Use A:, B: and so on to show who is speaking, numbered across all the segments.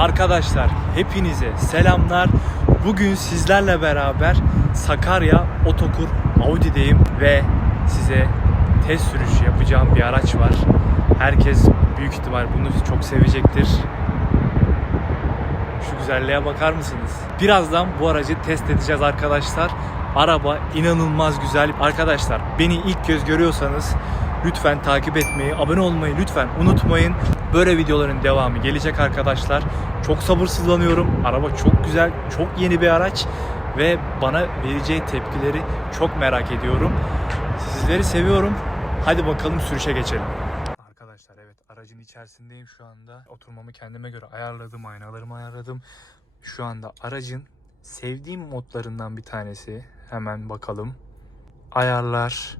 A: Arkadaşlar hepinize selamlar. Bugün sizlerle beraber Sakarya Otokur Audi'deyim ve size test sürüşü yapacağım bir araç var. Herkes büyük ihtimal bunu çok sevecektir. Şu güzelliğe bakar mısınız? Birazdan bu aracı test edeceğiz arkadaşlar. Araba inanılmaz güzel. Arkadaşlar beni ilk kez görüyorsanız lütfen takip etmeyi, abone olmayı lütfen unutmayın. Böyle videoların devamı gelecek arkadaşlar. Çok sabırsızlanıyorum. Araba çok güzel, çok yeni bir araç ve bana vereceği tepkileri çok merak ediyorum. Sizleri seviyorum. Hadi bakalım sürüşe geçelim. Arkadaşlar evet aracın içerisindeyim şu anda. Oturmamı kendime göre ayarladım, aynalarımı ayarladım. Şu anda aracın sevdiğim modlarından bir tanesi. Hemen bakalım. Ayarlar,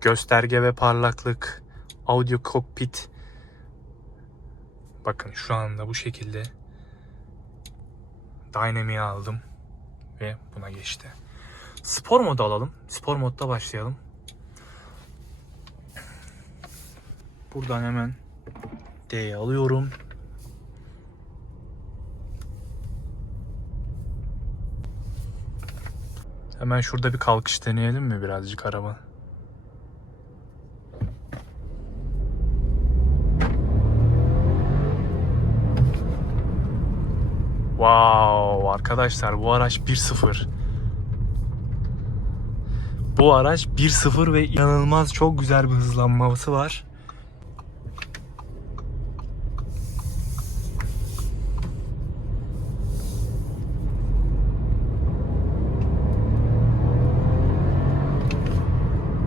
A: gösterge ve parlaklık, audio cockpit. Bakın şu anda bu şekilde Dynamic'i aldım ve buna geçti. Spor modu alalım. Spor modda başlayalım. Buradan hemen D'yi alıyorum. Hemen şurada bir kalkış deneyelim mi birazcık araba? Arkadaşlar bu araç 1.0. Bu araç 1.0 ve inanılmaz çok güzel bir hızlanması var.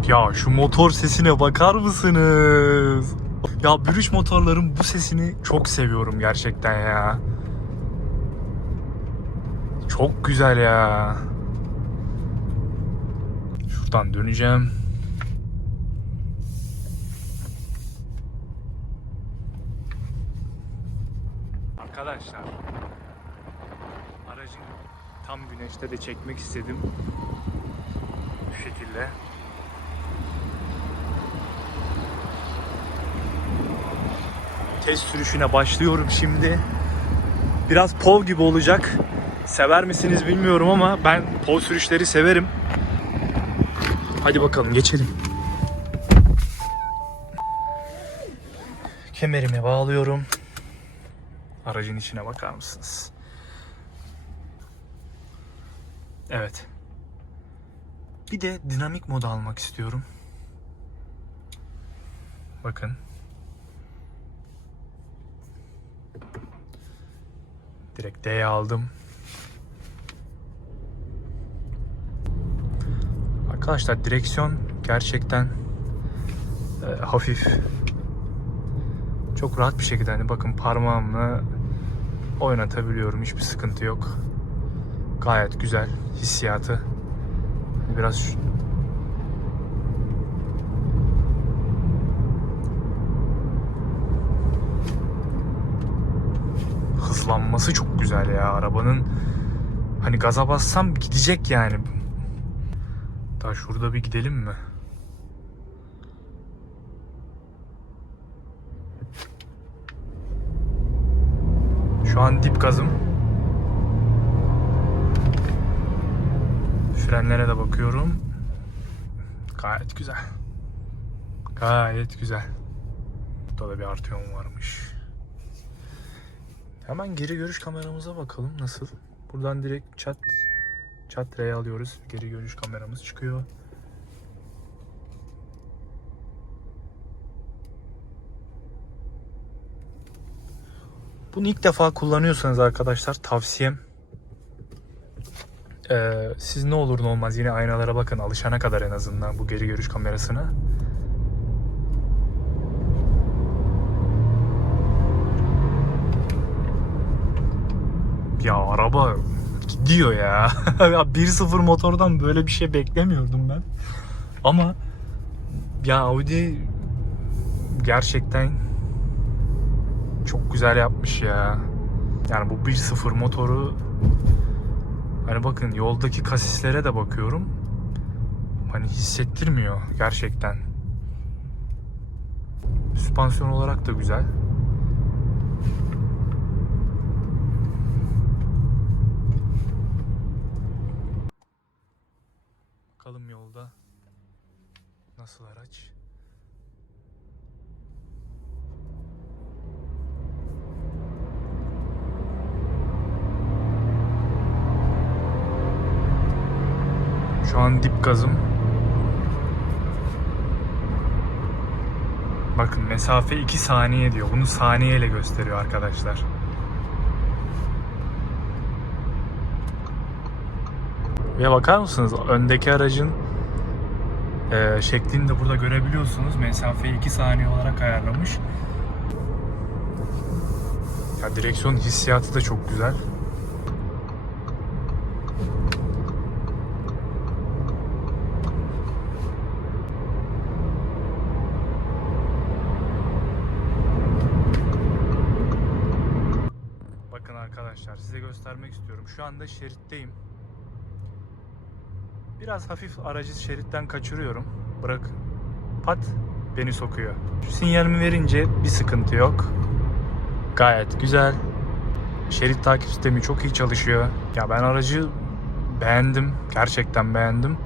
A: Ya şu motor sesine bakar mısınız? Ya bürüş motorların bu sesini çok seviyorum gerçekten ya. Çok güzel ya. Şuradan döneceğim. Arkadaşlar aracın tam güneşte de çekmek istedim. Bu şekilde. Test sürüşüne başlıyorum şimdi. Biraz pov gibi olacak. Sever misiniz bilmiyorum ama ben pov sürüşleri severim. Hadi bakalım geçelim. Kemerimi bağlıyorum. Aracın içine bakar mısınız? Evet. Bir de dinamik modu almak istiyorum. Bakın. Direkt D'ye aldım. Arkadaşlar direksiyon gerçekten e, hafif. Çok rahat bir şekilde hani bakın parmağımla oynatabiliyorum. Hiçbir sıkıntı yok. Gayet güzel hissiyatı. Biraz şu- hızlanması çok güzel ya arabanın. Hani gaza bassam gidecek yani. Daha şurada bir gidelim mi? Şu an dip gazım. Frenlere de bakıyorum. Gayet güzel. Gayet güzel. Burada da bir artıyon varmış. Hemen geri görüş kameramıza bakalım nasıl. Buradan direkt chat R'ye alıyoruz. Geri görüş kameramız çıkıyor. Bunu ilk defa kullanıyorsanız arkadaşlar tavsiyem ee, siz ne olur ne olmaz yine aynalara bakın alışana kadar en azından bu geri görüş kamerasına. Ya araba gidiyor ya. ya 1.0 motordan böyle bir şey beklemiyordum ben. Ama ya Audi gerçekten çok güzel yapmış ya. Yani bu 1.0 motoru hani bakın yoldaki kasislere de bakıyorum. Hani hissettirmiyor gerçekten. Süspansiyon olarak da güzel. Nasıl araç? Şu an dip gazım. Bakın mesafe 2 saniye diyor. Bunu saniyeyle gösteriyor arkadaşlar. Ve bakar mısınız öndeki aracın e, şeklini de burada görebiliyorsunuz. Mesafeyi 2 saniye olarak ayarlamış. Ya direksiyon hissiyatı da çok güzel. Bakın arkadaşlar size göstermek istiyorum. Şu anda şeritteyim. Biraz hafif aracı şeritten kaçırıyorum. Bırak. Pat beni sokuyor. Sinyalimi verince bir sıkıntı yok. Gayet güzel. Şerit takip sistemi çok iyi çalışıyor. Ya ben aracı beğendim. Gerçekten beğendim.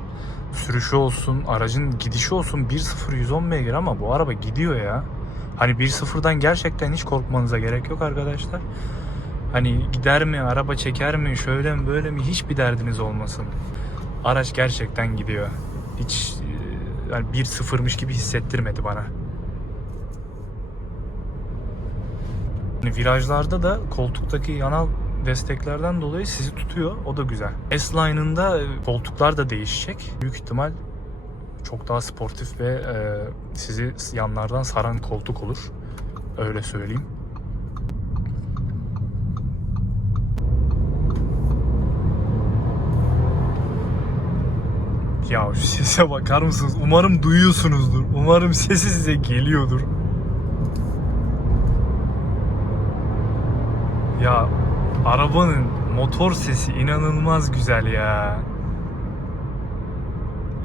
A: Sürüşü olsun, aracın gidişi olsun 1.0 110 beygir ama bu araba gidiyor ya. Hani 1.0'dan gerçekten hiç korkmanıza gerek yok arkadaşlar. Hani gider mi, araba çeker mi, şöyle mi, böyle mi hiçbir derdiniz olmasın. Araç gerçekten gidiyor. Hiç e, yani 1.0'mış gibi hissettirmedi bana. Hani virajlarda da koltuktaki yanal desteklerden dolayı sizi tutuyor. O da güzel. S-Line'ında e, koltuklar da değişecek. Büyük ihtimal çok daha sportif ve e, sizi yanlardan saran koltuk olur. Öyle söyleyeyim. Ya şu sese bakar mısınız? Umarım duyuyorsunuzdur. Umarım sesi size geliyordur. Ya arabanın motor sesi inanılmaz güzel ya.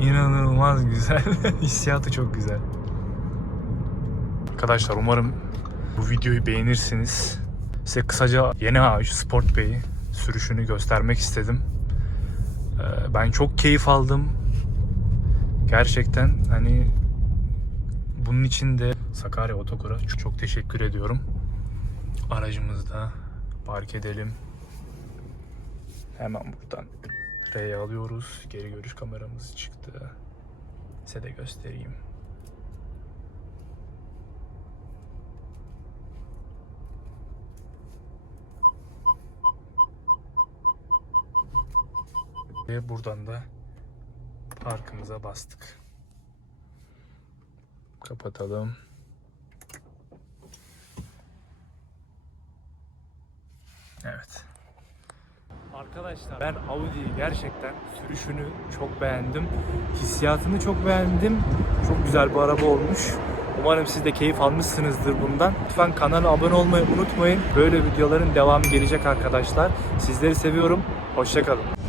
A: İnanılmaz güzel. Hissiyatı çok güzel. Arkadaşlar umarım bu videoyu beğenirsiniz. Size kısaca yeni A3 Sport Bey'i sürüşünü göstermek istedim. Ee, Ben çok keyif aldım. Gerçekten hani bunun için de Sakarya Otokur'a çok, teşekkür ediyorum. Aracımızı da park edelim. Hemen buradan R'ye alıyoruz. Geri görüş kameramız çıktı. Size de göstereyim. Ve buradan da parkımıza bastık. Kapatalım. Evet. Arkadaşlar ben Audi'yi gerçekten sürüşünü çok beğendim. Hissiyatını çok beğendim. Çok güzel bir araba olmuş. Umarım siz de keyif almışsınızdır bundan. Lütfen kanala abone olmayı unutmayın. Böyle videoların devamı gelecek arkadaşlar. Sizleri seviyorum. Hoşçakalın.